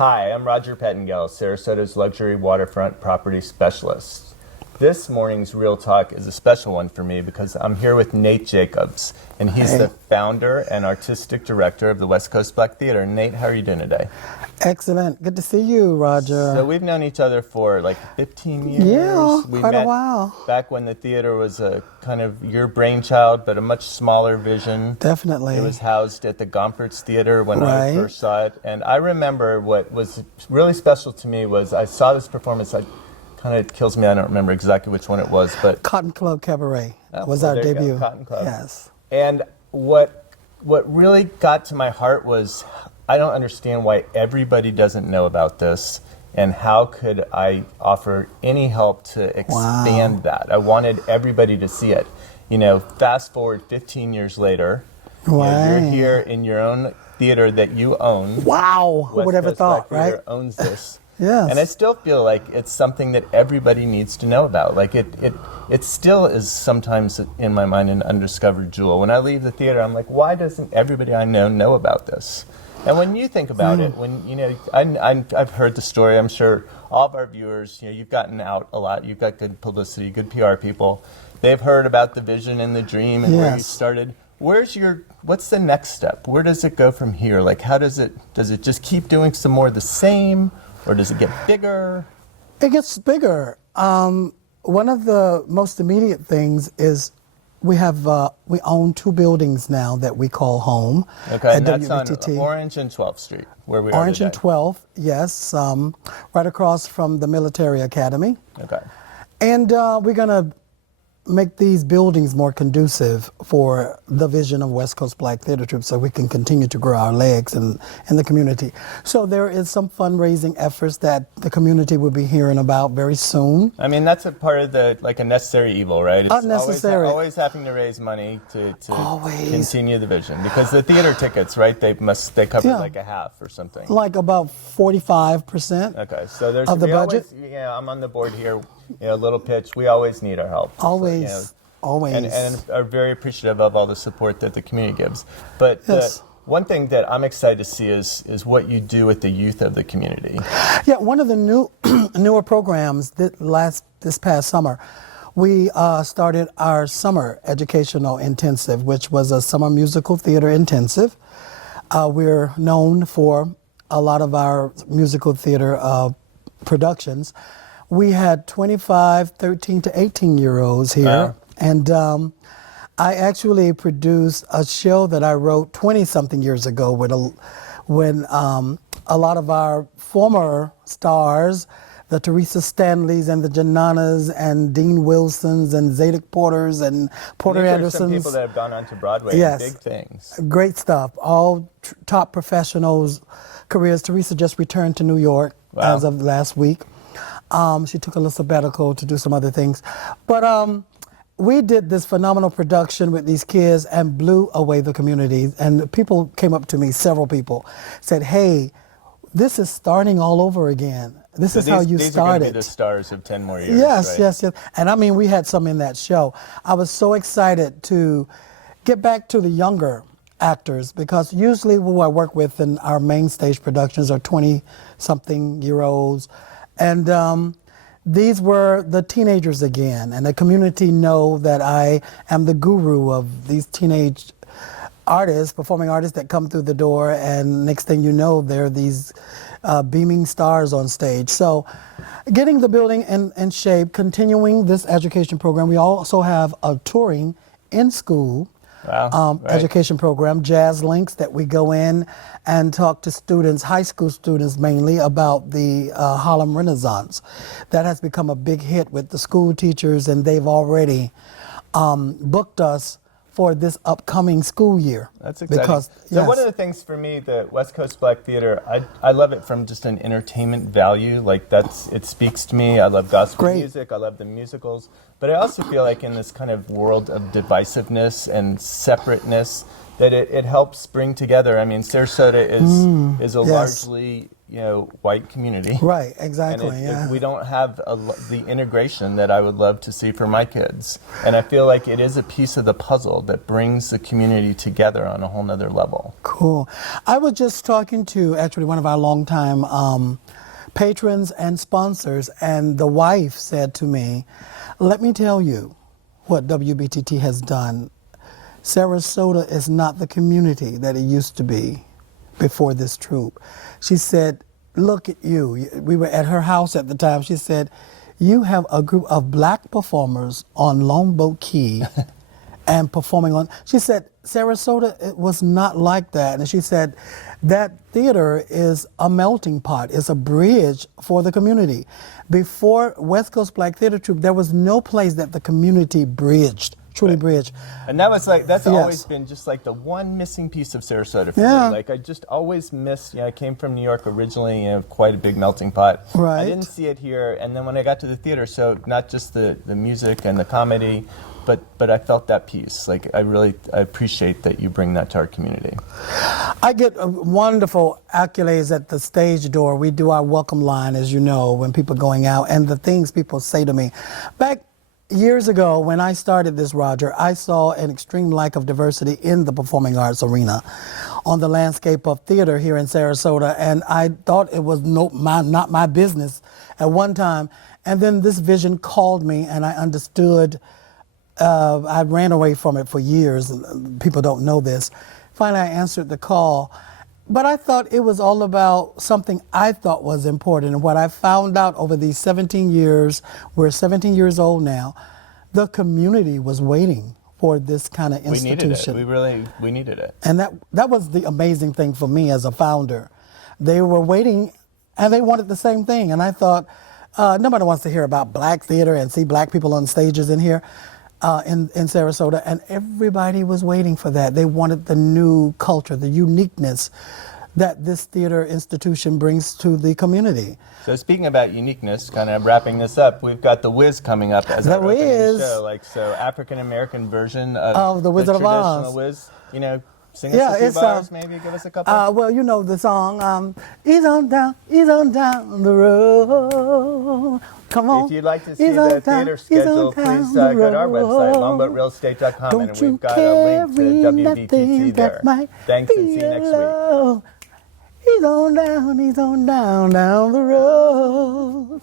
Hi, I'm Roger Pettingell, Sarasota's luxury waterfront property specialist. This morning's Real Talk is a special one for me because I'm here with Nate Jacobs, and he's the founder and artistic director of the Westcoast Black Theater. Nate, how are you doing today? Excellent. Good to see you, Roger. So we've known each other for like 15 years. Yeah, we quite met a while. Back when the theater was a kind of your brainchild, but a much smaller vision. Definitely. It was housed at the Gompertz Theater when I first saw it. And I remember what was really special to me was I saw this performance. Kind of kills me, I don't remember exactly which one it was, but Cotton Club Cabaret was our debut. Cotton Club. Yes. And what really got to my heart was I don't understand why everybody doesn't know about this, and how could I offer any help to expand that? I wanted everybody to see it. You know, fast forward 15 years later, you're here in your own theater that you own. Wow, who would ever thought, Black Theater owns this. Yes. And I still feel like it's something that everybody needs to know about. Like it still is sometimes in my mind an undiscovered jewel. When I leave the theater, I'm like, why doesn't everybody I know about this? And when you think about it, when I've heard the story. I'm sure all of our viewers, you've gotten out a lot. You've got good publicity, good PR people. They've heard about the vision and the dream and where you started. What's the next step? Where does it go from here? Like, how does it just keep doing some more of the same? Or does it get bigger? It gets bigger. One of the most immediate things is we own 2 buildings now that we call home. Okay, and that's WBTT. on Orange and 12th Street, where we are Orange today. and 12th, yes, right across from the military academy. Okay. And we're going to make these buildings more conducive for the vision of West Coast Black Theater Troupe, so we can continue to grow our legs in the community. So there is some fundraising efforts that the community will be hearing about very soon. I mean, that's a part of a necessary evil, right? It's unnecessary. Always having to raise money to continue the vision. Because the theater tickets, right, they cover like a half or something. Like about 45%. Okay, so there's of the budget. I'm on the board here. A little pitch. We always need our help. Always. And are very appreciative of all the support that the community gives. But one thing that I'm excited to see is what you do with the youth of the community. Yeah, one of the newer programs this past summer, we started our summer educational intensive, which was a summer musical theater intensive. We're known for a lot of our musical theater productions. We had 25, 13 to 18-year-olds here. Wow. And I actually produced a show that I wrote 20-something years ago when a lot of our former stars, the Teresa Stanleys and the Jananas and Dean Wilsons and Zadok Porters and Porter Andersons. Some people that have gone on to Broadway and big things. Great stuff. All top professionals' careers. Teresa just returned to New York as of last week. She took a little sabbatical to do some other things. But we did this phenomenal production with these kids and blew away the community. And people came up to me, several people, said, hey, this is starting all over again. This is how you these started. Are going to be the stars of 10 more years, Yes, right? yes. And I mean, we had some in that show. I was so excited to get back to the younger actors, because usually who I work with in our main stage productions are 20-something-year-olds. And these were the teenagers again, and the community know that I am the guru of these teenage artists, performing artists that come through the door, and next thing you know, they're these beaming stars on stage. So getting the building in shape, continuing this education program. We also have a touring in-school education program, Jazz Links, that we go in and talk to students, high school students mainly, about the Harlem Renaissance. That has become a big hit with the school teachers, and they've already booked us for this upcoming school year. That's exciting. So one of the things for me, the West Coast Black Theater, I love it from just an entertainment value. Like it speaks to me. I love gospel music. I love the musicals. But I also feel like in this kind of world of divisiveness and separateness, that it helps bring together. I mean, Sarasota is a largely white community. Right, exactly. And we don't have the integration that I would love to see for my kids. And I feel like it is a piece of the puzzle that brings the community together on a whole nother level. Cool. I was just talking to actually one of our longtime patrons and sponsors, and the wife said to me, let me tell you what WBTT has done. Sarasota is not the community that it used to be before this troupe. She said, look at you. We were at her house at the time. She said, you have a group of black performers on Longboat Key and performing on. She said, Sarasota, it was not like that. And she said, that theater is a melting pot. It's a bridge for the community. Before West Coast Black Theater Troupe, there was no place that the community bridged. Truly bridge. And that's Yes. always been just like the one missing piece of Sarasota for me. Like I just always missed, I came from New York originally, quite a big melting pot. Right. I didn't see it here, and then when I got to the theater, so not just the music and the comedy, but I felt that piece. Like I appreciate that you bring that to our community. I get wonderful accolades at the stage door. We do our welcome line, as you know, when people are going out, and the things people say to me. Back years ago, when I started this, Roger, I saw an extreme lack of diversity in the performing arts arena on the landscape of theater here in Sarasota, and I thought it was not my business at one time. And then this vision called me, and I understood. I ran away from it for years. People don't know this. Finally, I answered the call. But I thought it was all about something I thought was important. And what I found out over these 17 years, we're 17 years old now, the community was waiting for this kind of institution. We needed it. We needed it. And that was the amazing thing for me as a founder. They were waiting, and they wanted the same thing. And I thought, nobody wants to hear about black theater and see black people on stages in here. In Sarasota, and everybody was waiting for that. They wanted the new culture, the uniqueness that this theater institution brings to the community. So speaking about uniqueness, kind of wrapping this up, we've got The Wiz coming up as our opening show, African American version of the Wizard of Oz. Traditional Wiz. Sing us a few bars, maybe give us a couple. Well, you know the song, he's on down the road. Come on. If you'd like to see the theater schedule, please go to our website, longboatrealestate.com, and we've got a link to WBTT there. Thanks, and see you next week. He's on down the road.